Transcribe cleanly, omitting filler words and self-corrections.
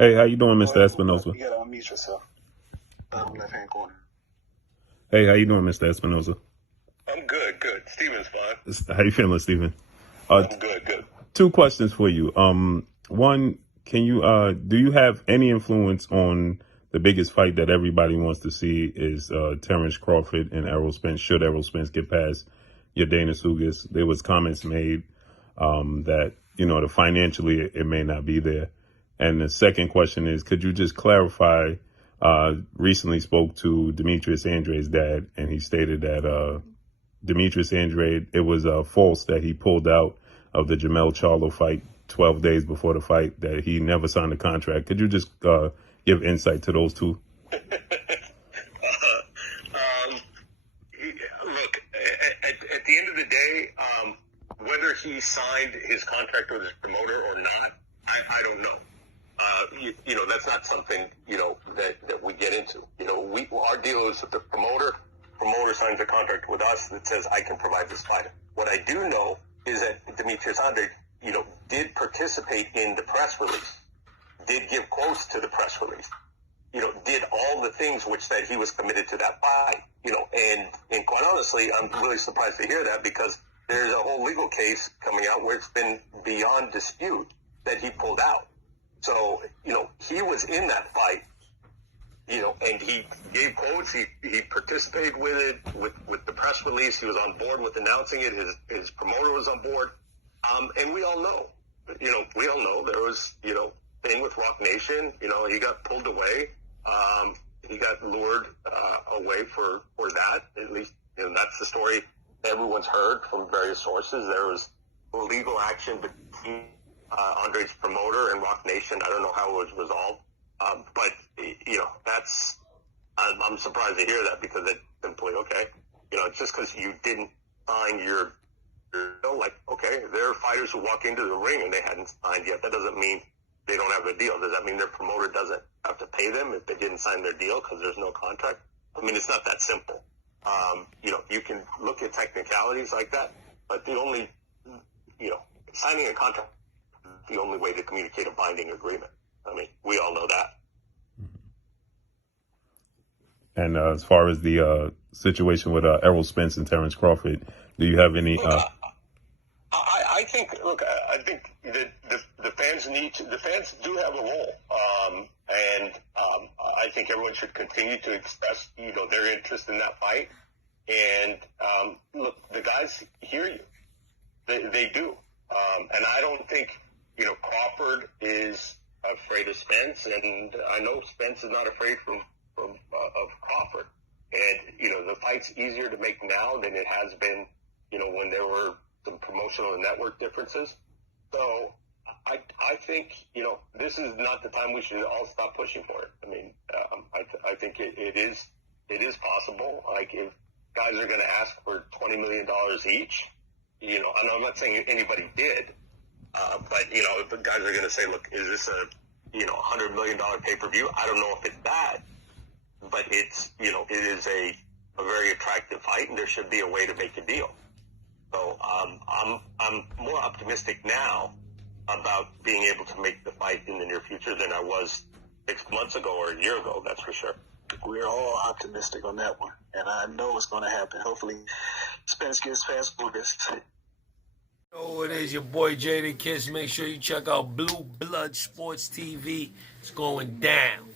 Hey, how you doing, Mr. Espinoza? You gotta unmute yourself. Left hand corner. Hey, how you doing, Mr. Espinoza? I'm good. Steven's fine. How you feeling, Steven? I'm good. Two questions for you. One, can you do you have any influence on the biggest fight that everybody wants to see is Terence Crawford and Errol Spence? Should Errol Spence get past Dana Sugas? There was comments made that the financially it may not be there. And the second question is, could you just clarify? Recently spoke to Demetrius Andrade's dad, and he stated that Demetrius Andrade, it was false that he pulled out of the JERMELL Charlo fight 12 days before the fight, that he never signed a contract. Could you just give insight to those two? Look, at the end of the day, whether he signed his contract with his promoter or not, I don't know. That's not something, that we get into. Our deal is with the promoter. Promoter signs a contract with us that says I can provide this fighter. What I do know is that Demetrius Andrade, did participate in the press release, did give quotes to the press release, did all the things which said he was committed to that fight, and quite honestly, I'm really surprised to hear that because there's a whole legal case coming out where it's been beyond dispute that he pulled out. So, he was in that fight, and he gave quotes, he participated with it, with the press release, he was on board with announcing it, his promoter was on board, and we all know, there was, thing with Rock Nation, he got pulled away, he got lured away for that, at least, that's the story everyone's heard from various sources. There was legal action between Andrade's promoter and Rock Nation. I don't know how it was resolved. But I'm surprised to hear that because it's simply, okay, just because you didn't sign your okay, there are fighters who walk into the ring and they hadn't signed yet. That doesn't mean they don't have a deal. Does that mean their promoter doesn't have to pay them if they didn't sign their deal because there's no contract? I mean, it's not that simple. You can look at technicalities like that, but the only, signing a contract is the only way to communicate a binding agreement. I mean, we all know that. And as far as the situation with Errol Spence and Terence Crawford, do you have any? I think that the fans do have a role, and I think everyone should continue to express their interest in that fight. And look, the guys hear you, they do, and I don't think Crawford is afraid of Spence, and I know Spence is not afraid of Crawford. And the fight's easier to make now than it has been, when there were some promotional and network differences. So I think this is not the time we should all stop pushing for it. I mean, I think it is possible. Like if guys are going to ask for $20 million each, and I'm not saying anybody did. But, if the guys are going to say, look, is this a, $100 million pay-per-view? I don't know if it's that, but it's, it is a very attractive fight, and there should be a way to make a deal. So I'm more optimistic now about being able to make the fight in the near future than I was 6 months ago or a year ago, that's for sure. We're all optimistic on that one, and I know it's going to happen. Hopefully, Spence gets past Lucas. Oh, it is your boy Jada Kiss. Make sure you check out Blue Blood Sports TV. It's going down.